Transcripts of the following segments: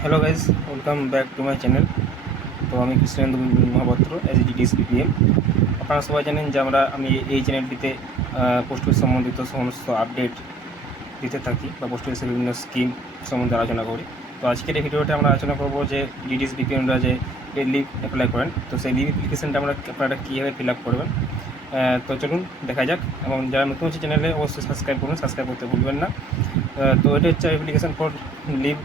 Hello guys welcome back to my channel তো আমি Krishnendu Mahapatra S A DDS BPM আপনারা সবাই জানেন যে আমরা, আমি এই চ্যানেলটিতে পোস্ট অফিস সম্বন্ধিত সমস্ত আপডেট দিতে থাকি বা পোস্ট অফিসের বিভিন্ন স্কিম সম্বন্ধে আলোচনা করি। তো আজকের এই ভিডিওতে আমরা আলোচনা করব যে ডিডিএস বিপিএমরা যে লিভ অ্যাপ্লাই করেন, তো সেই লিভ অ্যাপ্লিকেশনটা আমরা আপনারা কীভাবে ফিল আপ করবেন? তো চলুন, দেখা যাক। এবং যারা নতুন হচ্ছে চ্যানেলে অবশ্যই সাবস্ক্রাইব করুন সাবস্ক্রাইব করতে ভুলবেন না। তো এটা হচ্ছে অ্যাপ্লিকেশান ফর লিভ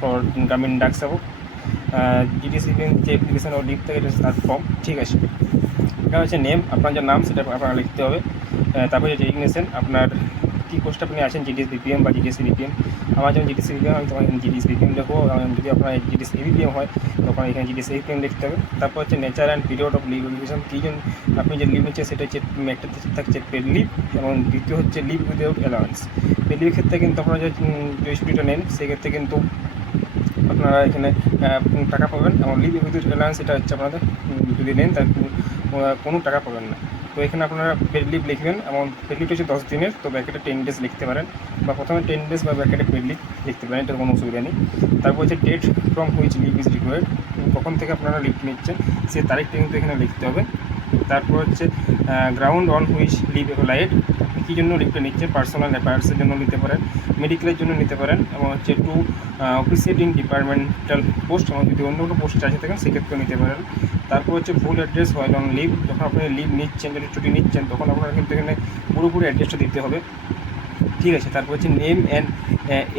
ফর গ্রামীণ ডাক সেবক জিডিসি যে অ্যাপ্লিকেশান ও লিভ থাকে এটা তার ফর্ম ঠিক আছে? এটা হচ্ছে নেম আপনার যে নাম, সেটা আপনার লিখতে হবে। তারপরে রেজিগনেশন আপনার কী পোস্ট আপনি আছেন জিডিএস বিপিএম বা জিডিএস বিপিএম আমার যেমন জিডিএস বিপিএম আমি তখন জিডিএস বিপিএম লিখব যদি আপনার জিডিএস এবিপিএম হয় তখন এখানে জিডিএস এবিপিএম লিখতে হবে তারপর হচ্ছে nature and period of leave education জন্য আপনি যে লিভ নিচ্ছেন সেটা হচ্ছে একটা থাকছে পেড লিভ এবং দ্বিতীয় হচ্ছে লিভ উইদাউট অ্যালাউন্স পেড লিভের ক্ষেত্রে কিন্তু আপনারা যে যে নেন সেক্ষেত্রে কিন্তু আপনারা এখানে টাকা পাবেন এবং লিভ উইদাউট অ্যালাউন্স এটা হচ্ছে আপনাদের যদি নেন তার কোনো টাকা পাবেন না তো এখানে আপনারা পেড লিভ লিখবেন এবং পেড লিভ হচ্ছে দশ দিনের, তো ব্যাকেটে টেন ডেজ লিখতে পারেন বা প্রথমে টেন ডেজ বা ব্যাকেটে পেড লিভ লিখতে পারেন, এটার কোনো অসুবিধা নেই। তারপর হচ্ছে date from which leave is required কখন থেকে আপনারা লিভ নিচ্ছেন, সেই তারিখটা কিন্তু এখানে লিখতে হবে। তারপর হচ্ছে ground on which leave applied কী জন্য লিভটা নিচ্ছেন পার্সোনাল অ্যাফেয়ার্সের জন্য নিতে পারেন মেডিকেলের জন্য নিতে পারেন এবং হচ্ছে টু অফিসিয়েট ডিপার্টমেন্টাল পোস্ট এবং যদি অন্য কোনো পোস্ট চাইতে থাকেন, সেক্ষেত্রেও নিতে পারেন। তারপর হচ্ছে ফুল অ্যাড্রেস হয় অন লিভ যখন আপনি লিভ নিচ্ছেন, যদি ছুটি নিচ্ছেন, তখন আপনারা কিন্তু এখানে পুরোপুরি অ্যাড্রেসটা দিতে হবে। ঠিক আছে, তারপর হচ্ছে name and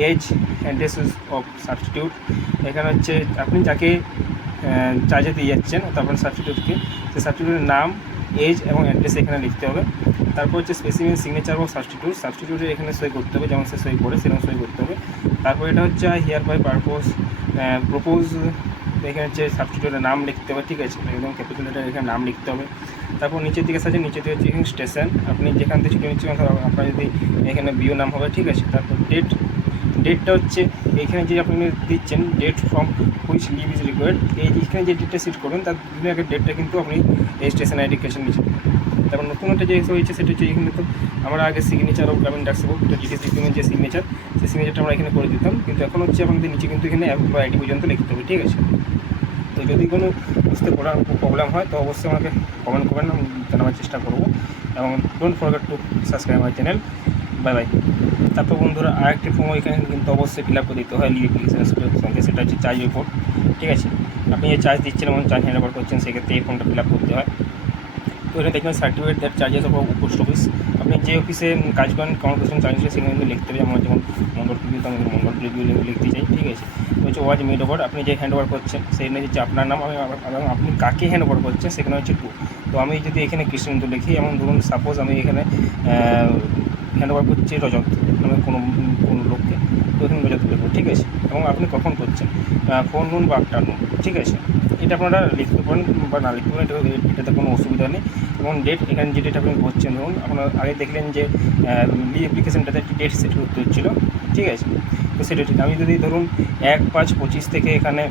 age address of substitute এখানে হচ্ছে, আপনি যাকে চার্জে দিয়ে যাচ্ছেন, তারপর সাবস্টিটিউটকে সেই সাবস্টিটিউটের নাম এজ এবং অ্যাড্রেস এখানে লিখতে হবে। তারপর হচ্ছে স্পেসিফিক সিগনেচার এবং সাবস্টিটিউট সাবস্টিটিউটে এখানে সই করতে হবে, যেমন সে সই করে, সেরকম সই করতে হবে। তারপর এটা হচ্ছে হিয়ার বাই পারপোজ প্রপোজ এখানে হচ্ছে সাবস্টিটিউটের নাম লিখতে হবে, ঠিক আছে? একদম ক্যাপিটাল লেটার এখানে নাম লিখতে হবে। তারপর নিচের দিকে আছে নিচের দিকে হচ্ছে এখানে স্টেশন আপনি যেখান থেকে ছুটি নিচ্ছেন, আপনার যদি এখানে বিও নাম হবে, ঠিক আছে? তারপর ডেট ডেটটা হচ্ছে এখানে যে আপনি দিচ্ছেন date from which leave is required এই এখানে যে ডেটটা সিট করবেন, তার দুদিন আগের ডেটটা কিন্তু আপনি রেজিস্ট্রেশন আইডিকেশন নিচ্ছেন তারপর নতুন একটা যে হয়েছে, সেটা হচ্ছে এখানে তো আমরা আগে সিগনেচার অফ গ্রামীণ ডাক সেবক জিডিএস সিপিএমের যে সিগনেচার সেই সিগনেচারটা আমরা এখানে করে দিতাম, কিন্তু এখন হচ্ছে আমাদের নিচে কিন্তু এখানে এমপ্লয় আইডি পর্যন্ত লিখতে হবে, ঠিক আছে? তো যদি কোনো বুঝতে পড়ার প্রবলেম হয়, তো অবশ্যই আমাকে কমেন্ট করবেন, আমি জানাবার চেষ্টা করব। এবং don't forget to subscribe my channel bye bye তারপর বন্ধুরা, আরেকটি ফর্ম এখানে কিন্তু অবশ্যই ফিল আপ করে দিতে হয় লিভ সঙ্গে। সেটা হচ্ছে চার্জ রিপোর্ট ঠিক আছে? আপনি যে চার্জ দিচ্ছেন এবং চার্জ হ্যান্ড করছেন, সেক্ষেত্রে এই ফর্মটা ফিল আপ করতে হয়। তো এটা দেখবেন certificate that charges of post office আপনি যে অফিসে কাজ করেন কমিউনিকেশন চার্জ সেখানে কিন্তু লিখতে হবে। যেমন যেমন মঙ্গল প্রিভিউ তো আমি মঙ্গল প্রিভিউ লিখতে চাই, ঠিক আছে? হচ্ছে ওয়াজ মেড ওভার আপনি যে হ্যান্ড ওভার করছেন সেখানে হচ্ছে আপনার নাম, আমি আপনি কাকে হ্যান্ড ওভার করছেন, সেখানে হচ্ছে টু তো আমি যদি এখানে কৃষ্ণেন্দু লিখি এবং ধরুন সাপোজ আমি এখানে হ্যান্ড ওভার করছি রজত মানে কোনো কোনো লোককে। তো এখানে রজত লিখব ঠিক আছে, এবং আপনি কখন করছেন? ফোন নুন বা আফটার নুন ঠিক আছে। এটা আপনারা লিখতে পারেন বা না লিখতে পারেন এটা এটাতে কোনো অসুবিধা নেই। এবং ডেট এখানে যে ডেট আপনি করছেন, ধরুন আপনার আগে দেখলেন যে লি অ্যাপ্লিকেশনটাতে একটি ডেট সেট করতে হচ্ছিল, ঠিক আছে। তো সেটা ঠিক। আমি যদি ধরুন এক পাঁচ পঁচিশ থেকে এখানে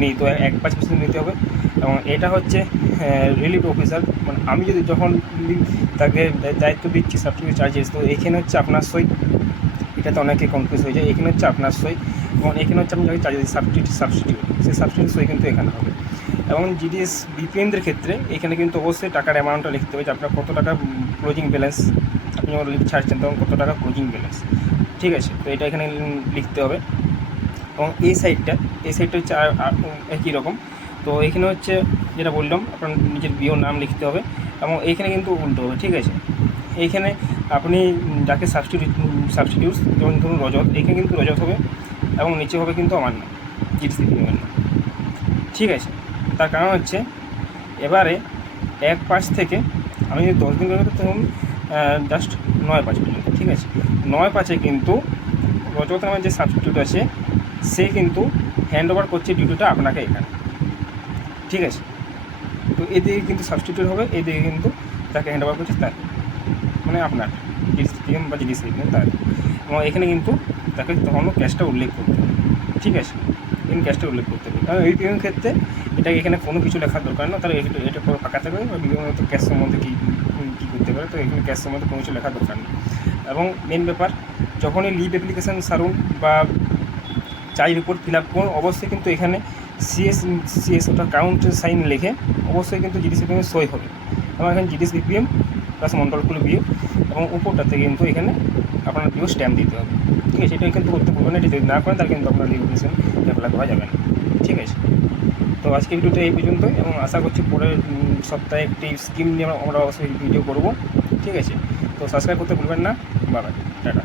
নিই, তো এক পাঁচ পঁচিশ নিতে হবে। এবং এটা হচ্ছে রিলিফ অফিসার মানে আমি যদি যখন তাকে দায়িত্ব দিচ্ছি সাবস্টিটিউট চার্জেস তো এখানে হচ্ছে আপনার সই। এটাতে অনেকে কনফিউজ হয়ে যায়। এখানে হচ্ছে আপনার সই এবং এখানে হচ্ছে আপনি যাকে চার্জেস সাবস্টিটিউট সাবস্টিটিউট সেই সাবস্টিটিউট সই কিন্তু এখানে হবে। এবং জিডিএস বিপিএনদের ক্ষেত্রে এখানে কিন্তু অবশ্যই টাকার অ্যামাউন্টটা লিখতে হবে যে আপনার কত টাকা ক্লোজিং ব্যালেন্স আপনি যখন লিখ ছাড়ছেন তখন কত টাকা ক্লোজিং ব্যালেন্স ঠিক আছে? তো এটা এখানে লিখতে হবে। এবং এই সাইডটা এই সাইডটা হচ্ছে একই রকম। তো এখানে হচ্ছে যেটা বললাম, আপনার নিজের বিয়ের নাম লিখতে হবে এবং এইখানে কিন্তু উল্টো হবে, ঠিক আছে? এইখানে আপনি যাকে সাবস্টিটিউট সাবস্টিটিউট যেমন ধরুন রজত, এখানে কিন্তু রজত হবে এবং নিচে হবে কিন্তু আমার নাম জিপসি জিডিসি নাম ঠিক আছে? তার কারণ হচ্ছে এবারে এক পাঁচ থেকে, আমি যদি দশ দিন করে তখন জাস্ট নয় পাঁচ পর্যন্ত, ঠিক আছে? নয় পাঁচে কিন্তু রজত নামের যে সাবস্টিটিউট আছে, সে কিন্তু হ্যান্ড ওভার করছে ডিউটিটা আপনাকে এখানে। ঠিক আছে। তো এদিকে কিন্তু সাবস্টিটিউট হবে এদিকে কিন্তু যাকে হ্যান্ড ওভার করছে তার। মানে আপনার জিডিসিপিএম বা জিডিসিপিএম তার। এবং এখানে কিন্তু তাকে তখনও ক্যাশটা উল্লেখ করতে হবে। ঠিক আছে? এখানে ক্যাশটা উল্লেখ করতে হবে। কারণ এই পিএম ক্ষেত্রে এটা এখানে কোনো কিছু লেখার দরকার না। তাহলে এটা পুরো ফাঁকা থাকবে বা বিভিন্ন তো ক্যাশ সম্বন্ধে কী কী করতে পারে, তো এখানে ক্যাশ সম্বন্ধে কোনো কিছু লেখার দরকার নেই এবং মেন ব্যাপার, যখনই লিভ অ্যাপ্লিকেশান সারুন বা চাই রিপোর্ট ফিল আপ করুন, অবশ্যই কিন্তু এখানে সিএস সিএস ওটা কাউন্ট সাইন লিখে অবশ্যই কিন্তু জিডিস বিপিএম সই হবে। আমার এখানে জিডিস বিপিএম প্লাস মন্ডলকুল বিও এবং উপরটাতে কিন্তু এখানে আপনার বিও স্ট্যাম্প দিতে হবে। ঠিক আছে এটা কিন্তু করতে পারবেন না, এটা যদি না করেন তাহলে কিন্তু আপনার রেগুলেশন অ্যাপ্লাই করা যাবে না। ঠিক আছে? তো আজকে ভিডিওটা এই পর্যন্তই এবং আশা করছি পরের সপ্তাহে একটি স্কিম নিয়ে আমরা অবশ্যই ভিডিও করব। ঠিক আছে? তো সাবস্ক্রাইব করতে ভুলবেন না। বাবা টাটা।